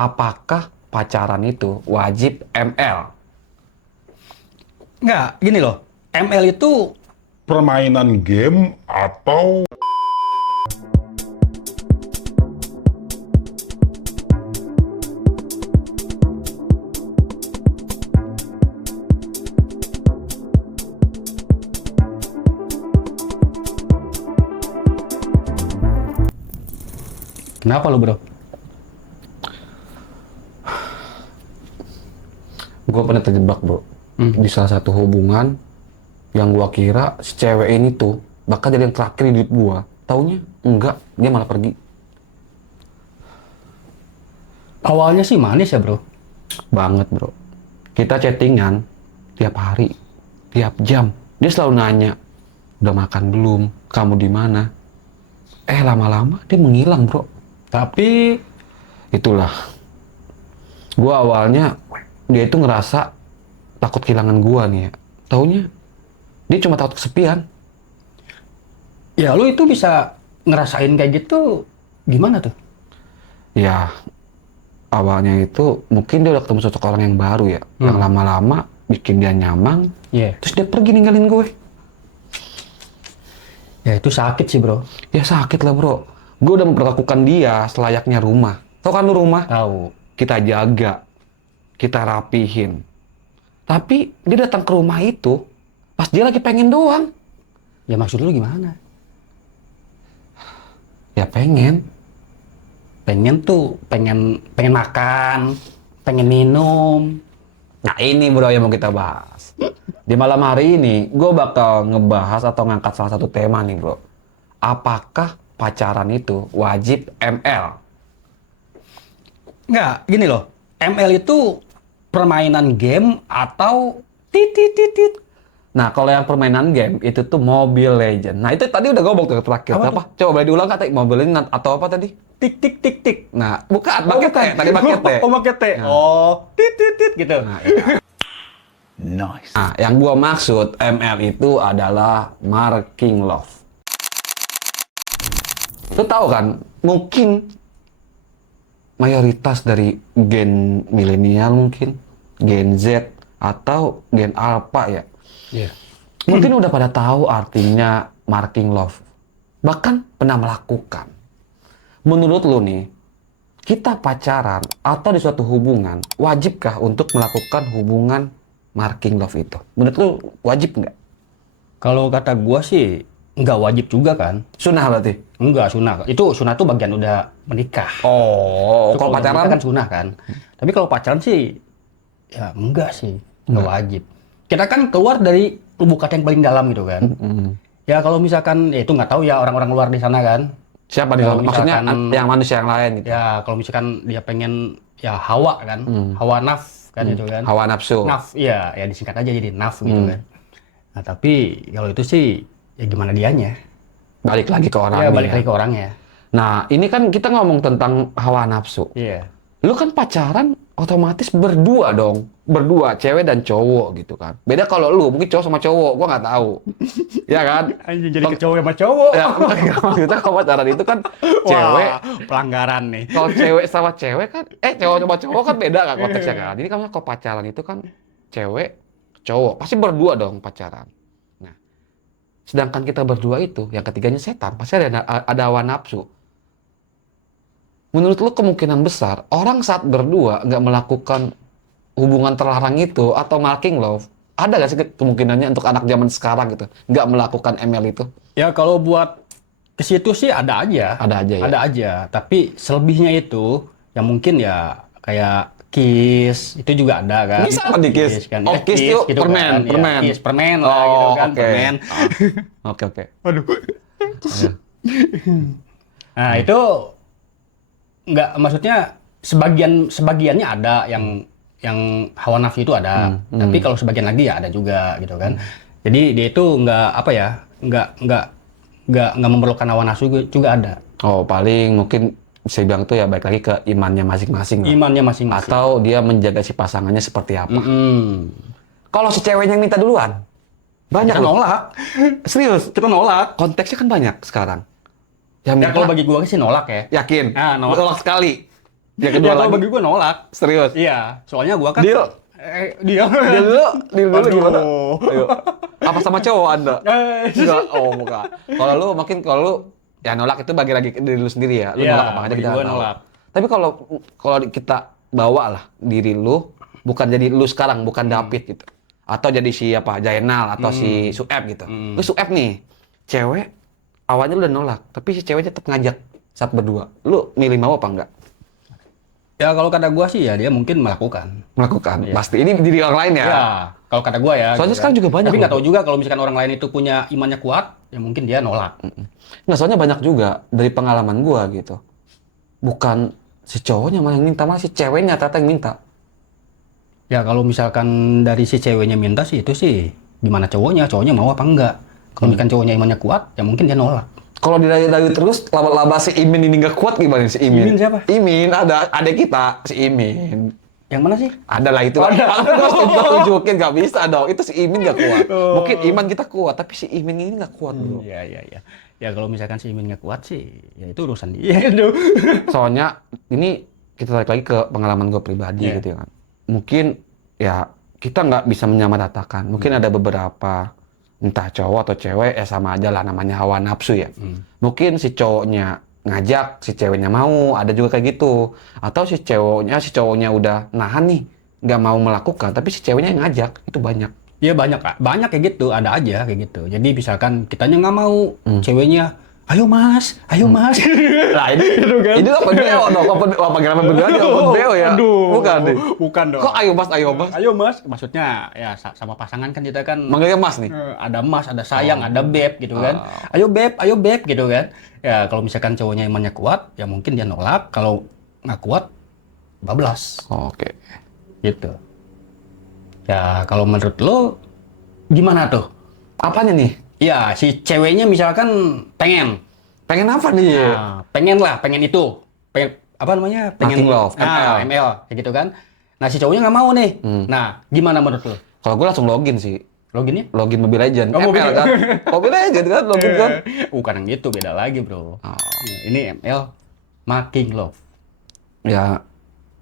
apakah pacaran itu wajib ML? Nggak, gini loh. ML itu permainan game atau kenapa lo bro? Gue pernah terjebak bro di salah satu hubungan yang gua kira si cewek ini tuh bakal jadi yang terakhir di hidup gua. Taunya enggak, dia malah pergi. Awalnya sih manis ya bro. Banget bro. Kita chattingan tiap hari, tiap jam. Dia selalu nanya, udah makan belum? Kamu di mana? Lama-lama dia menghilang bro. Tapi Itulah. Gua awalnya dia itu ngerasa takut kehilangan gua nih ya. Taunya dia cuma takut kesepian. ya lo itu bisa ngerasain kayak gitu gimana tuh? Ya, awalnya itu mungkin dia udah ketemu sosok orang yang baru ya, yang lama-lama bikin dia nyaman, Iya. terus dia pergi ninggalin gue. Ya itu sakit sih bro. Ya sakit lah bro. Gue udah memperlakukan dia selayaknya rumah. Tau kan lu rumah? Tahu. Kita jaga, kita rapihin. Tapi dia datang ke rumah itu pas dia lagi pengen doang. Ya maksud lu gimana? Ya pengen. Pengen makan, pengen minum. Nah ini bro yang mau kita bahas. Di malam hari ini gue bakal ngebahas atau ngangkat salah satu tema nih bro. Apakah pacaran itu wajib ML? Nggak, gini loh. ML itu permainan game atau titit. Nah kalau yang permainan game itu tuh Mobile Legend. Nah itu tadi udah ngomong tuh terakhir. Apa Apa? Coba boleh diulang kata Mobile Legend atau apa tadi? Tik tik tik tik. Nah bukan paket teh. Tadi paket teh. Oh, pakai T. Oh, titit gitu. Nah, iya. nice. Nah, yang gua maksud ML itu adalah marking love. Lu tahu kan? Mungkin mayoritas dari gen milenial mungkin, gen Z atau gen Alpha ya. Iya. Mungkin udah pada tahu artinya marking love. Bahkan pernah melakukan. Menurut lu nih, kita pacaran atau di suatu hubungan, wajibkah untuk melakukan hubungan marking love itu? Menurut lu wajib nggak? Kalau kata gua sih nggak wajib juga kan? Sunnah berarti? Enggak sunah. Itu sunah tuh bagian udah menikah. Oh, Itu kalau udah pacaran menikah kan sunah kan. Tapi kalau pacaran sih ya enggak sih, nggak wajib. Kita kan keluar dari lubuk hati yang paling dalam gitu kan. Ya kalau misalkan ya itu nggak tahu ya orang-orang luar di sana kan. siapa nih? Kalau Maksudnya misalkan- yang manusia yang lain gitu. Ya kalau misalkan dia pengen ya hawa kan, hawa naf kan itu kan. Hawa nafsu. Naf, iya ya disingkat aja jadi naf gitu kan. Nah tapi kalau itu sih ya gimana dianya. Balik lagi ke orangnya. Ya balik lagi ke orangnya. Nah, ini kan kita ngomong tentang hawa nafsu. Iya. Lu kan pacaran otomatis berdua dong. Berdua, cewek dan cowok gitu kan. Beda kalau lu, mungkin cowok sama cowok, gua nggak tahu. Ya kan? Anjing jadi ke cowok sama cowok. Ya, maksudnya kalau pacaran itu kan cewek. Wah, pelanggaran nih. Kalau cewek sama cewek kan, cowok sama cowok kan beda kan konteksnya kan. Ini kan kalau pacaran itu kan cewek, cowok. Pasti berdua dong pacaran. Nah, sedangkan kita berdua itu, yang ketiganya setan, pasti ada hawa nafsu. Menurut lu kemungkinan besar, orang saat berdua nggak melakukan hubungan terlarang itu atau marking love, ada nggak sih kemungkinannya untuk anak zaman sekarang gitu, nggak melakukan ML itu? Ya kalau buat ke situ sih ada aja. Ada aja ya? Ada aja. Tapi selebihnya itu yang mungkin ya kayak kiss itu juga ada kan. Kiss apa nih, kiss? Kan. Oh, Ya, kiss tuh gitu permen, kan. permen. Ya, kiss permen lah gitu Oh, kan, oke. permen. Oke. Aduh. Nah, itu nggak maksudnya sebagiannya ada yang hawa nafsu itu ada. Tapi kalau sebagian lagi ya ada juga gitu kan. Jadi dia itu nggak apa ya, nggak memerlukan hawa nafsu juga ada. Oh, paling mungkin saya bilang tuh ya balik lagi ke imannya masing-masing lah. Imannya masing-masing. Atau dia menjaga si pasangannya seperti apa. Mm-mm. Kalau si ceweknya yang minta duluan, banyak Kita loh. nolak. Serius, Kita nolak. konteksnya kan banyak sekarang. Yang Ya minta, kalau bagi gua sih nolak ya. yakin? Ah, nolak. Nolak sekali. Yang kedua Ya kalau lagi bagi gue nolak. serius. Iya, soalnya gue kan Deal. Deal. Deal dulu Aduh. gimana? Ayo. Apa sama cowok Anda? Eh, Enggak, oh bukan. Kalau lu ya nolak itu bagi lagi diri lu sendiri ya. Lu Iya, nolak apa aja bagi kita gua nggak tahu. nolak. Tapi kalau kita bawa lah diri lu bukan jadi lu sekarang, bukan David gitu. Atau jadi si apa Jainal atau si Sueb gitu. Lu Sueb nih, cewek awalnya lu udah nolak, tapi si ceweknya tetap ngajak saat berdua. Lu milih mau apa enggak? Ya kalau kata gue sih ya dia mungkin melakukan. Melakukan. Pasti ini diri orang lain ya. Ya, kalau kata gue ya. Soalnya gitu sekarang juga banyak Tapi nggak loh. tahu juga kalau misalkan orang lain itu punya imannya kuat, ya mungkin dia nolak. Nggak, soalnya banyak juga dari pengalaman gua gitu. Bukan si cowoknya malah yang minta, malah si ceweknya ternyata yang minta. Ya kalau misalkan dari si ceweknya minta sih itu sih gimana cowoknya mau apa enggak. Kalau misalkan cowoknya imannya kuat, ya mungkin dia nolak. Kalau dirayu-rayu terus, laba-laba si Imin ini nggak kuat gimana si Imin? Imin siapa? Imin, ada kita, si Imin. Yang mana sih? Ada lah itu. Ada. Gue tunjukin, nggak bisa dong. Itu si Imin nggak kuat. Oh. Mungkin Iman kita kuat, tapi si Imin ini nggak kuat bro. Iya, iya, iya. Ya kalau misalkan si Imin nggak kuat sih, ya itu urusan dia. Aduh. Soalnya ini kita tarik lagi ke pengalaman gue pribadi Iya. gitu ya kan. Mungkin ya kita nggak bisa menyamaratakan. Mungkin ada beberapa entah cowok atau cewek ya sama aja lah namanya hawa nafsu ya. Mungkin si cowoknya ngajak, si ceweknya mau, ada juga kayak gitu. Atau si cowoknya udah nahan nih, nggak mau melakukan, tapi si ceweknya yang ngajak, itu banyak. Ya banyak kayak gitu, ada aja kayak gitu. Jadi misalkan kitanya nggak mau, ceweknya, ayo mas. Nah ini open BO dong, apa gimana berdua aja open BO ya? Aduh. Bukan deh. Bukan dong. Kok ayo mas? Ayo mas, maksudnya ya sama pasangan kan kita kan Manggilnya mas nih? ada mas, ada sayang, ada beb gitu kan. Ayo beb gitu kan. Ya kalau misalkan cowoknya imannya kuat, ya mungkin dia nolak. Kalau nggak kuat, bablas Oke. gitu. Ya kalau menurut lo gimana tuh? Apanya nih? Ya si ceweknya misalkan pengen, Pengen apa nih? nah, pengen itu, apa namanya? Making love, ML. ML kayak gitu kan. Nah si cowoknya nggak mau nih. Nah gimana menurut lo? Kalau gue langsung login sih. Loginnya? Login Mobile Legend. Oh, Mobile. ML kan? Mobile Legend kan, login kan? Bukan yang itu, beda lagi bro. Oh. Ini ML Making Love. Ya,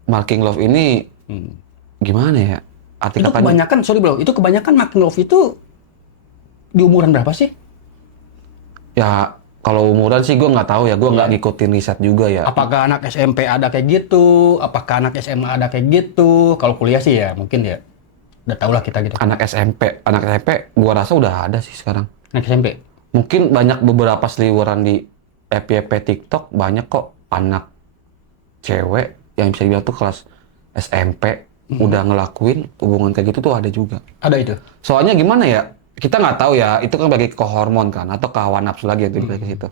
Making Love ini gimana ya? Arti Itu katanya? kebanyakan, sorry bro, itu kebanyakan Making Love itu di umuran berapa sih? Ya, kalau umuran sih gue nggak tahu ya. Gue nggak ngikutin riset juga ya. Apakah anak SMP ada kayak gitu? Apakah anak SMA ada kayak gitu? Kalau kuliah sih ya mungkin ya. Udah tau lah kita gitu. Anak SMP, gue rasa udah ada sih sekarang. Anak SMP? Mungkin banyak beberapa seliweran di FYP TikTok, banyak kok anak cewek yang bisa dibilang tuh kelas SMP udah ngelakuin hubungan kayak gitu tuh ada juga. Ada itu? Soalnya gimana ya, kita nggak tahu ya, itu kan bagi ke hormon kan, atau ke hawa nafsu lagi yang ke situ.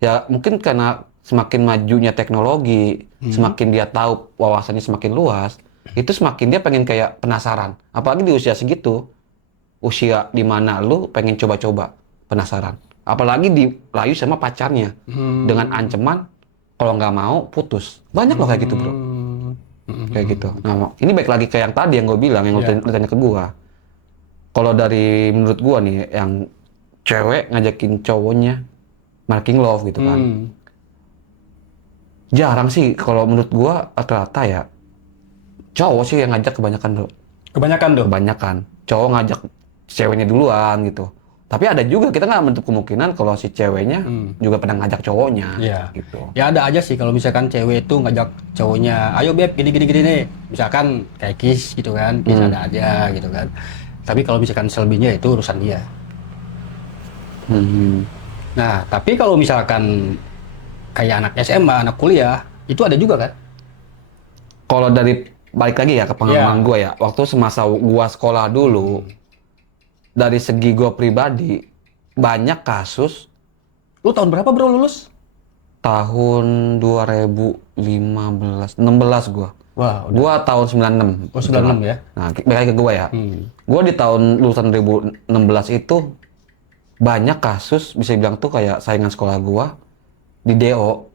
Ya mungkin karena semakin majunya teknologi, semakin dia tahu wawasannya semakin luas, itu semakin dia pengen kayak penasaran. Apalagi di usia segitu, usia dimana lu pengen coba-coba, penasaran. Apalagi dirayu sama pacarnya, dengan ancaman, kalau nggak mau putus. Banyak loh kayak gitu bro. Kayak gitu. Nah, ini baik lagi ke yang tadi yang gue bilang, yang lu tanya ke gue. Kalau dari menurut gue nih, yang cewek ngajakin cowoknya making love gitu kan. Jarang sih kalau menurut gue rata-rata ya. Cowok sih yang ngajak kebanyakan bro. Kebanyakan tuh? Kebanyakan. Cowok ngajak ceweknya duluan gitu. Tapi ada juga, kita nggak menutup kemungkinan kalau si ceweknya juga pernah ngajak cowoknya. Iya. Gitu. Ya ada aja sih kalau misalkan cewek itu ngajak cowoknya, ayo beb gini nih. Misalkan kayak kiss gitu kan, kiss ada aja gitu kan. Tapi kalau misalkan selebihnya itu urusan dia. Nah, tapi kalau misalkan kayak anak SMA, anak kuliah, itu ada juga kan? Kalau dari balik lagi ya ke pengalaman gue ya, waktu semasa gue sekolah dulu, dari segi gue pribadi, banyak kasus Lu tahun berapa bro lulus? tahun 2015, 16 gue. Wah, udah. Gue tahun 96. Oh, 96 ya? Nah, balik lagi ke gue ya. Gue di tahun lulusan 2016 itu banyak kasus, bisa dibilang tuh kayak saingan sekolah gue, di DO,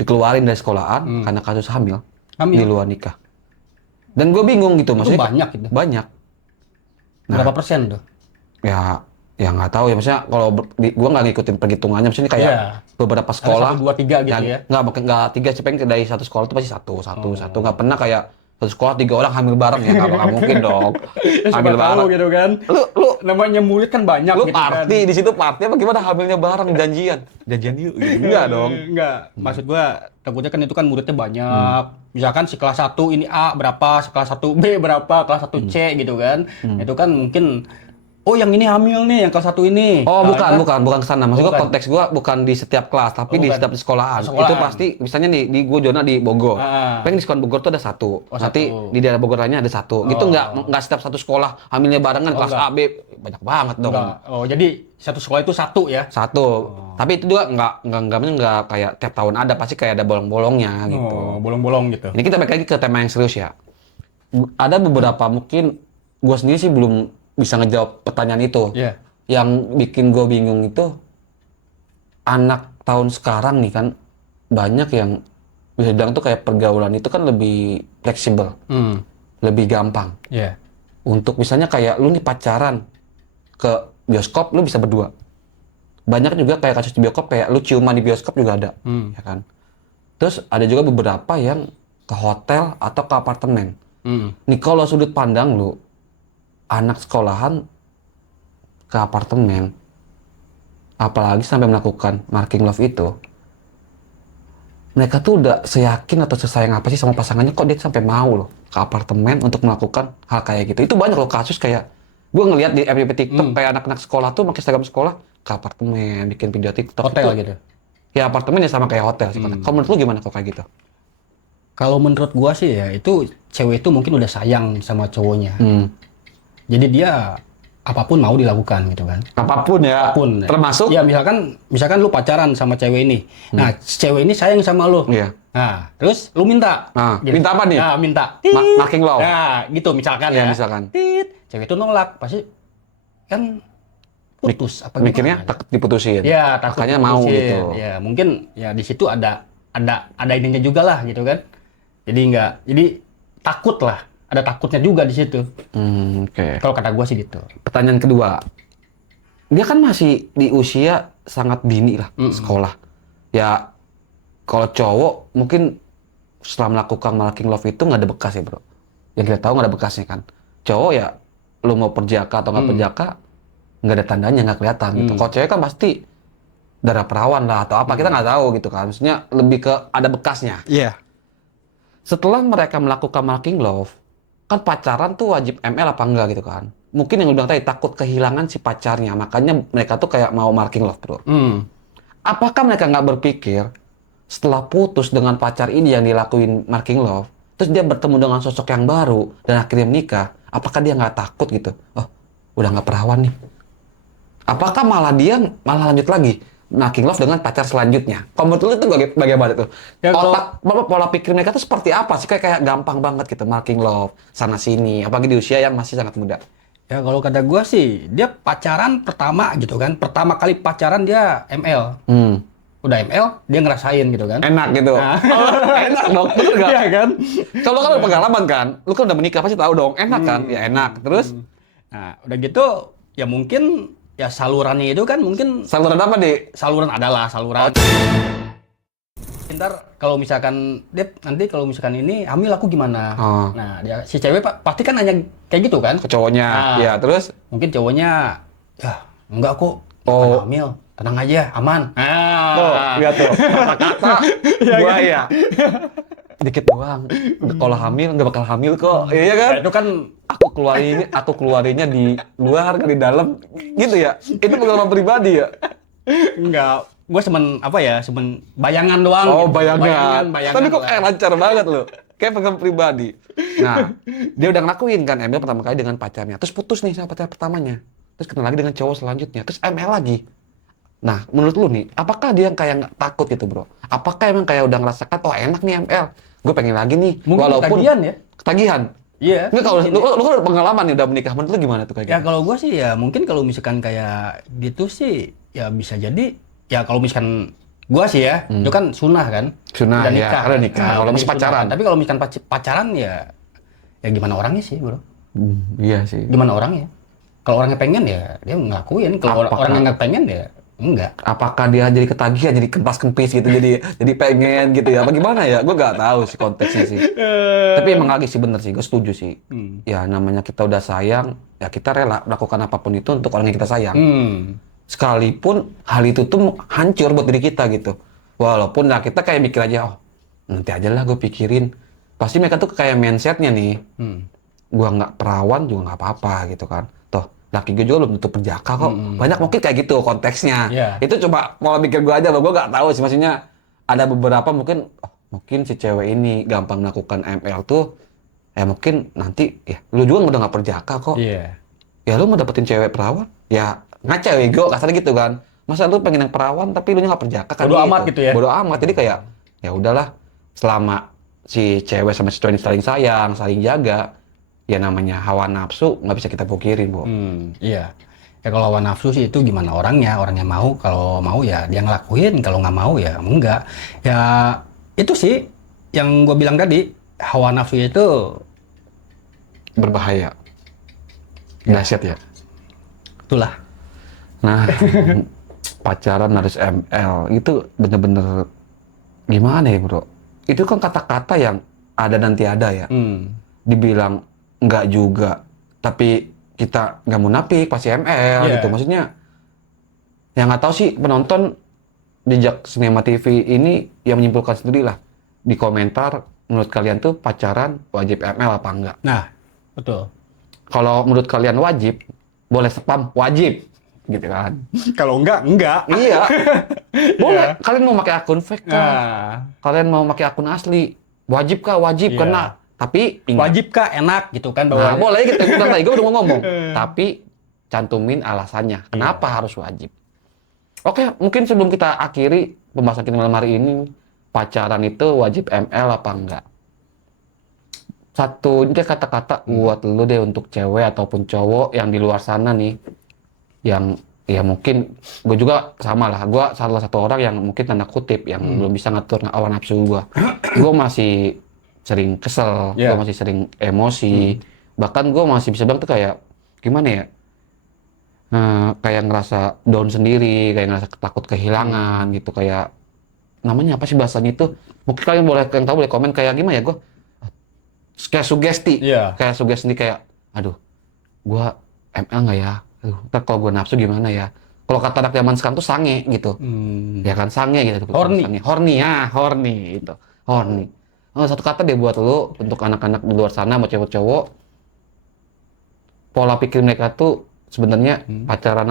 dikeluarin dari sekolahan karena kasus hamil. Di luar nikah. Dan gue bingung gitu, Itu maksudnya banyak gitu. banyak. Berapa persen tuh? Ya Ya nggak tahu ya, maksudnya kalau gua nggak ngikutin perhitungannya, maksudnya kayak Iya. beberapa Ada sekolah 1, 2, 3 gitu ya. nggak tiga sih, pengen dari satu sekolah tuh pasti satu nggak pernah kayak satu sekolah 3 orang hamil bareng ya, nggak mungkin dong. Ya, siapa Hamil tahu bareng. gitu kan. Lu Namanya murid kan banyak lu gitu kan. party di situ, party apa gimana, hamilnya bareng, janjian yuk gitu. Enggak dong. Enggak. Maksud gua takutnya kan itu kan muridnya banyak. Misalkan si kelas 1 ini A berapa, si kelas 1 B berapa, kelas 1 C gitu kan. Itu kan mungkin oh yang ini hamil nih, yang kelas 1 ini. Oh, Nah, bukan, kan- bukan kesana. Maksud gua bukan. konteks gua bukan di setiap kelas, tapi Oh, di bukan. setiap sekolahan. Sekolahan. Itu pasti, misalnya di gua zona di Bogor. Paling di sekolah Bogor tuh ada satu. Oh, Nanti satu. di daerah Bogor lainnya ada satu. Gitu Oh. nggak setiap satu sekolah hamilnya barengan, kelas enggak. A, B, banyak banget dong. Enggak. Oh, jadi satu sekolah itu satu ya. Satu. Tapi itu juga nggak kayak tiap tahun ada, pasti kayak ada bolong-bolongnya gitu. Oh, bolong-bolong gitu. Ini kita balik lagi ke tema yang serius ya. Ada beberapa mungkin gua sendiri sih belum bisa ngejawab pertanyaan itu. Iya. Yang bikin gue bingung itu anak tahun sekarang nih kan banyak yang bisa bilang tuh kayak pergaulan itu kan lebih fleksibel, lebih gampang. Iya. Untuk misalnya kayak lu nih pacaran ke bioskop, lu bisa berdua. Banyak juga kayak kasus di bioskop, kayak lu ciuman di bioskop juga ada, ya kan. Terus ada juga beberapa yang ke hotel atau ke apartemen. Nih kalau sudut pandang lu, anak sekolahan ke apartemen, apalagi sampai melakukan marking love itu, mereka tuh udah seyakin atau sesayang apa sih sama pasangannya, kok dia sampai mau loh ke apartemen untuk melakukan hal kayak gitu. Itu banyak loh kasus, kayak gue ngelihat di FYP TikTok kayak anak-anak sekolah tuh pakai seragam sekolah ke apartemen, bikin video TikTok. Hotel itu, gitu. ya apartemen ya sama kayak hotel sih. Kalau menurut lu gimana kok kayak gitu? Kalau menurut gua sih ya, itu cewek itu mungkin udah sayang sama cowoknya. Jadi dia apapun mau dilakukan gitu kan. Apapun ya, Apapun. termasuk Ya misalkan lu pacaran sama cewek ini. Nah, si cewek ini sayang sama lu. Iya. Nah, terus lu minta. Nah, minta apa nih? Nah, minta. Marking love. Nah, gitu misalkan Iya, ya. misalkan. Tit. Cewek itu nolak, pasti kan putus apa gimana? mikirnya takut diputusin. Ya, takut makanya mau diputusin. gitu. Ya, mungkin ya di situ ada ininya juga lah gitu kan. Jadi takut lah. Ada takutnya juga di situ. Oke. Kalau kata gua sih gitu. Pertanyaan kedua, dia kan masih di usia sangat dini lah sekolah. Ya kalau cowok mungkin setelah melakukan marking love itu nggak ada bekas ya bro. Yang kita tahu nggak ada bekasnya kan. Cowok ya lu mau perjaka atau nggak perjaka nggak ada tandanya, nggak kelihatan gitu. Kalau cewek kan pasti darah perawan lah atau apa, kita nggak tahu gitu kan. Maksudnya lebih ke ada bekasnya. Iya. Setelah mereka melakukan marking love, kan pacaran tuh wajib ML apa enggak gitu kan. Mungkin yang lu bilang tadi takut kehilangan si pacarnya, makanya mereka tuh kayak mau marking love bro. Apakah mereka nggak berpikir setelah putus dengan pacar ini yang dilakuin marking love, terus dia bertemu dengan sosok yang baru dan akhirnya menikah, apakah dia nggak takut gitu? Oh, udah nggak perawan nih. Apakah malah dia malah lanjut lagi marking love dengan pacar selanjutnya? Kalau menurut lu itu bagaimana tuh? Ya, Pola pikir mereka tuh seperti apa sih? Kayak gampang banget gitu marking love sana sini, apalagi di usia yang masih sangat muda. Ya kalau kata gua sih, dia pacaran pertama gitu kan. Pertama kali pacaran dia ML. Udah ML, dia ngerasain gitu kan. Enak gitu. Nah. Enak dong, bener nggak? Iya kan? Kalau kan ada pengalaman kan, lu kan udah menikah pasti tahu dong, enak kan? Ya enak. Terus Nah, udah gitu ya mungkin ya salurannya itu kan mungkin saluran apa nih? saluran adalah saluran. Ntar kalau misalkan Dep, nanti kalau misalkan ini hamil aku gimana? Oh. Nah, dia si cewek pasti kan nanya kayak gitu kan? Ke cowoknya. Nah. Ya, terus Mungkin cowoknya ya enggak kok, Oh. bukan hamil, tenang aja, aman. tuh, lihat tuh. Kata-kata buaya. Dikit doang. Kalau hamil nggak bakal hamil kok. Iya kan? Nah, itu kan Aku keluarinnya di luar kan di dalam gitu ya. Itu pengalaman pribadi ya. enggak. Gue semen bayangan doang. Oh, gitu. bayangan. Bayangan Tapi kok lah. kayak lancar banget loh. Kayak pengalaman pribadi. Nah, dia udah ngelakuin kan ML pertama kali dengan pacarnya. Terus putus nih sama pacar pertamanya. Terus kenal lagi dengan cowok selanjutnya. Terus ML lagi. Nah, menurut lu nih, apakah dia yang kayak nggak takut gitu bro? Apakah emang kayak udah ngerasakan, oh enak nih ML. Gue pengen lagi nih. Mungkin walaupun ketagihan ya. Ketagihan. Iya. Enggak, kalau lu kan udah pengalaman nih udah menikah, menurut lu gimana tuh kayak Ya gitu? kalau gue sih ya mungkin kalau misalkan kayak gitu sih ya bisa jadi ya kalau misalkan gue sih ya itu kan sunnah kan. Sunnah, Udah ya, karena nikah. Nah, Kalau udah masih sunnah pacaran. kan. Tapi kalau misalkan pacaran ya gimana orangnya sih bro? Iya sih. Gimana orangnya? Kalau orangnya pengen ya dia ngelakuin. Kalau Apakah- orang yang nggak pengen ya enggak. Apakah dia jadi ketagihan, jadi kempas-kempis gitu, jadi pengen gitu ya? Bagaimana ya? Gue nggak tahu sih konteksnya sih. Tapi emang lagi sih bener sih, gue setuju sih. Ya namanya kita udah sayang, ya kita rela melakukan apapun itu untuk orang yang kita sayang. Sekalipun hal itu tuh hancur buat diri kita gitu. Walaupun lah kita kayak mikir aja, oh nanti aja lah gue pikirin. Pasti mereka tuh kayak mindsetnya nih, gua nggak perawan juga nggak apa-apa gitu kan. Toh laki gue juga belum tentu perjaka kok. Banyak mungkin kayak gitu konteksnya. Iya. Itu coba pola pikir gue aja loh, gue nggak tahu sih. Maksudnya ada beberapa mungkin, oh, mungkin si cewek ini gampang melakukan ML tuh, ya mungkin nanti ya lu juga udah nggak perjaka kok. Iya. Ya lu mau dapetin cewek perawan, ya ngaca wego kasar gitu kan. Masa lu pengen yang perawan tapi lu nggak perjaka kan? Bodo amat gitu ya. Bodo amat. Jadi kayak ya udahlah, selama si cewek sama si cowok ini saling sayang, saling jaga, ya namanya hawa nafsu nggak bisa kita pungkirin, Bo. Iya. Ya kalau hawa nafsu sih itu gimana orangnya mau, kalau mau ya dia ngelakuin, kalau nggak mau ya enggak. Ya itu sih yang gue bilang tadi, hawa nafsu itu Berbahaya. Dahsyat ya. itulah. Nah, pacaran harus ML itu bener-bener gimana ya, Bro? Itu kan kata-kata yang ada dan tiada ya. Dibilang enggak juga, tapi kita nggak munafik pasti ML Iya. gitu. Maksudnya yang nggak tahu sih penonton Jejak Sinema TV ini yang menyimpulkan sendiri lah di komentar, menurut kalian tuh pacaran wajib ML apa enggak? Nah, betul. Kalau menurut kalian wajib, boleh spam wajib gitu kan? Kalau enggak. Iya. Boleh. Kalian mau pakai akun fake kah? Nah, Kalian mau pakai akun asli? Wajib kah? Wajib Iya. kena. Tapi ingat. wajib kah enak gitu kan Nah, bahwa boleh gitu. Bentar lagi gue udah mau ngomong. Tapi cantumin alasannya. Kenapa harus wajib? Oke, mungkin sebelum kita akhiri pembahasan kita malam hari ini, pacaran itu wajib ML apa enggak? Satu ini kata-kata buat lu deh untuk cewek ataupun cowok yang di luar sana nih, yang ya mungkin gue juga sama lah, gue salah satu orang yang mungkin tanda kutip yang belum bisa ngatur hawa nafsu gue. Gue masih sering kesel, gue Yeah. masih sering emosi, bahkan gue masih bisa bilang tuh kayak gimana ya, kayak ngerasa down sendiri, kayak ngerasa takut kehilangan gitu, kayak namanya apa sih bahasanya itu? Mungkin kalian boleh, yang tahu boleh komen kayak gimana ya, gue kayak sugesti, Iya. kayak sugesti kayak, aduh, gue ML nggak ya? Aduh, ntar kalau gue nafsu gimana ya? Kalau kata anak zaman sekarang tuh sange gitu, ya kan sange gitu. Horny. Sange. Horny gitu, horny. Oh, satu kata deh buat lo untuk anak-anak di luar sana, mau cewek-cowok, pola pikir mereka tuh sebenarnya pacaran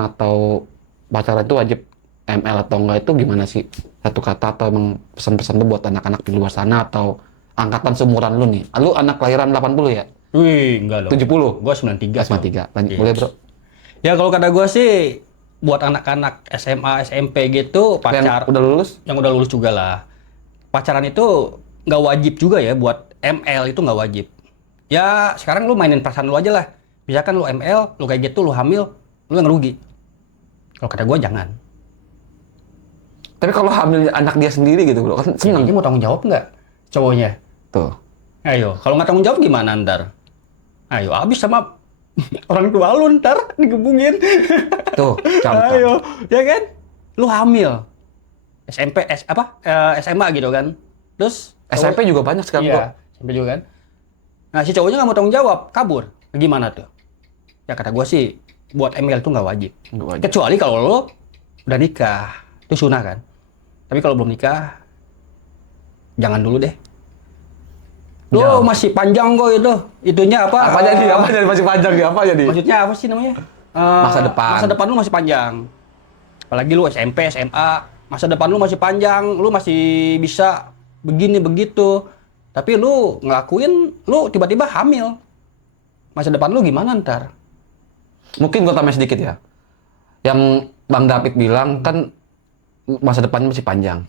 itu wajib ML atau enggak itu gimana sih? Satu kata atau emang pesan-pesan tuh buat anak-anak di luar sana atau angkatan seumuran lu nih. Lu anak kelahiran 80 ya? Wih, enggak dong. 70? Gua 93. Asma 3. Lanjut, Iya. boleh, Bro. Ya kalau kata gua sih buat anak-anak SMA, SMP gitu, Yang udah lulus? yang udah lulus juga lah. Pacaran itu nggak wajib juga ya, buat ML itu nggak wajib. Ya sekarang lu mainin perasaan lu aja lah. Misalkan lu ML, lu kayak gitu, lu hamil, lu yang rugi. Kalau kata gua jangan. Tapi kalau hamil anak dia sendiri gitu, Bro, kan seneng. Dia mau tanggung jawab nggak cowoknya? Tuh. Ayo, kalau nggak tanggung jawab gimana ntar? Ayo, habis sama orang tua lu ntar digebungin. Tuh, contoh. Ayo, ya kan? Lu hamil. SMP, SMA gitu kan. Terus SMP juga banyak sekarang, Bro. iya, SMP juga kan. Nah, si cowoknya nggak mau tanggung jawab, kabur. Gimana tuh? Ya kata gua sih, buat ML itu nggak wajib. Nggak wajib. Kecuali kalau lo udah nikah, itu sunnah kan. Tapi kalau belum nikah, jangan dulu deh. Lo Jauh. masih panjang kok itu. Itunya apa? Apa jadi? Apa jadi masih panjang nih? Apa jadi? Maksudnya apa sih namanya? Masa depan. Masa depan lu masih panjang. Apalagi lu SMP, SMA, masa depan lu masih panjang, lu masih bisa begini begitu. Tapi lu ngelakuin, lu tiba-tiba hamil. Masa depan lu gimana ntar? Mungkin gue tambah sedikit ya. Yang Bang David bilang kan masa depannya masih panjang.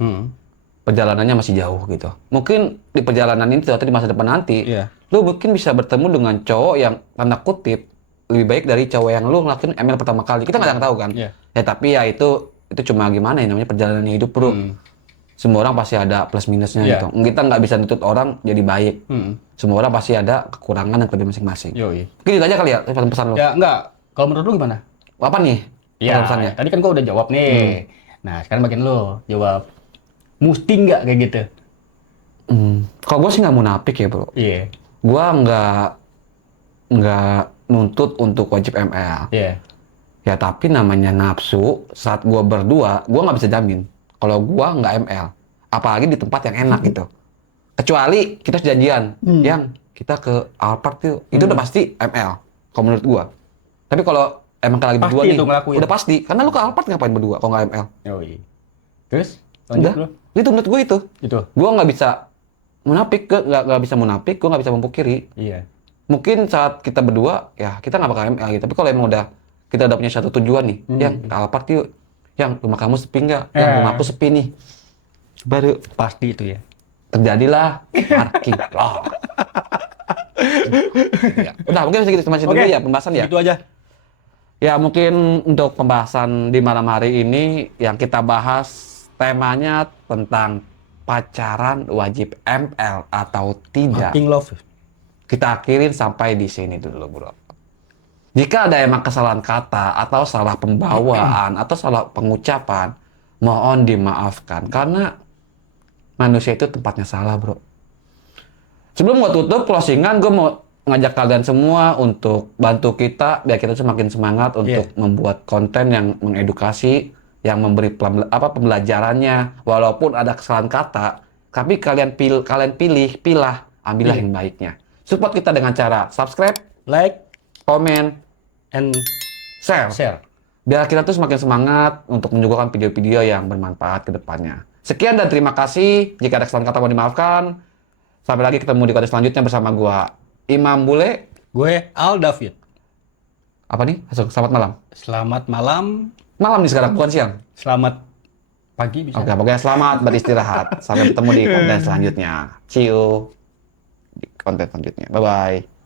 Perjalanannya masih jauh gitu. Mungkin di perjalanan ini atau di masa depan nanti, Iya. lu mungkin bisa bertemu dengan cowok yang tanda kutip lebih baik dari cowok yang lu ngelakuin ML pertama kali. Kita nggak ada yang tahu kan. Iya. Ya tapi ya itu cuma gimana ya namanya perjalanan hidup, Bro. Semua orang pasti ada plus minusnya Iya. gitu. Kita nggak bisa nuntut orang jadi baik. Hmm. Semua orang pasti ada kekurangan dan kelebihan masing-masing. Yoi. Mungkin itu aja kali ya pesan-pesan lu. Ya enggak, Kalau menurut lu gimana? Apa nih? Iya, Pesannya? tadi kan gua udah jawab nih. Nah, sekarang bagian lu jawab. Mesti nggak kayak gitu? Kalau gue sih nggak munafik ya bro. Iya. Gue nggak nuntut untuk wajib ML. Iya. Ya tapi namanya nafsu. Saat gue berdua, gue nggak bisa jamin kalau gue nggak ML. Apalagi di tempat yang enak gitu. Kecuali kita janjian, yang kita ke Alphard yuk. Itu udah pasti ML. Kalau menurut gue. Tapi kalau emang lagi berdua Pasti nih, itu ngelakuin. udah pasti. Karena lu ke Alphard ngapain berdua kalau nggak ML? Yoi. Terus? Udah. Lanjut lu. Itu menurut gue itu. Itu. Gue nggak bisa munafik, nggak bisa munafik, gue nggak bisa memungkiri. Iya. Mungkin saat kita berdua, ya kita nggak bakal ML gitu. Tapi kalau emang kita udah punya satu tujuan nih, yang ke Alphard yuk. Yang rumah kamu sepi nggak? Yang rumahku sepi nih. Baru Pasti itu ya. terjadilah marking loh. Ya. Udah mungkin segitu dulu ya pembahasan ya. Itu aja. Ya mungkin untuk pembahasan di malam hari ini yang kita bahas temanya tentang pacaran wajib ML atau tidak. Marking love. Kita akhirin sampai di sini dulu bro. Jika ada emang kesalahan kata atau salah pembawaan atau salah pengucapan, mohon dimaafkan karena manusia itu tempatnya salah bro. Sebelum gua tutup closingan, gue mau ngajak kalian semua untuk bantu kita biar kita semakin semangat untuk membuat konten yang mengedukasi, yang memberi pembelajarannya, walaupun ada kesalahan kata, tapi kalian pilah, ambillah yang baiknya. Support kita dengan cara subscribe, Like komen, and share. Biar kita tuh semakin semangat untuk menyuguhkan video-video yang bermanfaat ke depannya. Sekian dan terima kasih. Jika ada kesalahan kata mau dimaafkan. Sampai lagi ketemu di konten selanjutnya bersama gua Imam Bule. gue Al David. Apa nih? Selamat malam. Selamat malam. Malam nih sekarang, bukan siang. Selamat pagi bisa. Oke, pokoknya selamat beristirahat. Sampai ketemu di konten selanjutnya. See you di konten selanjutnya. Bye-bye.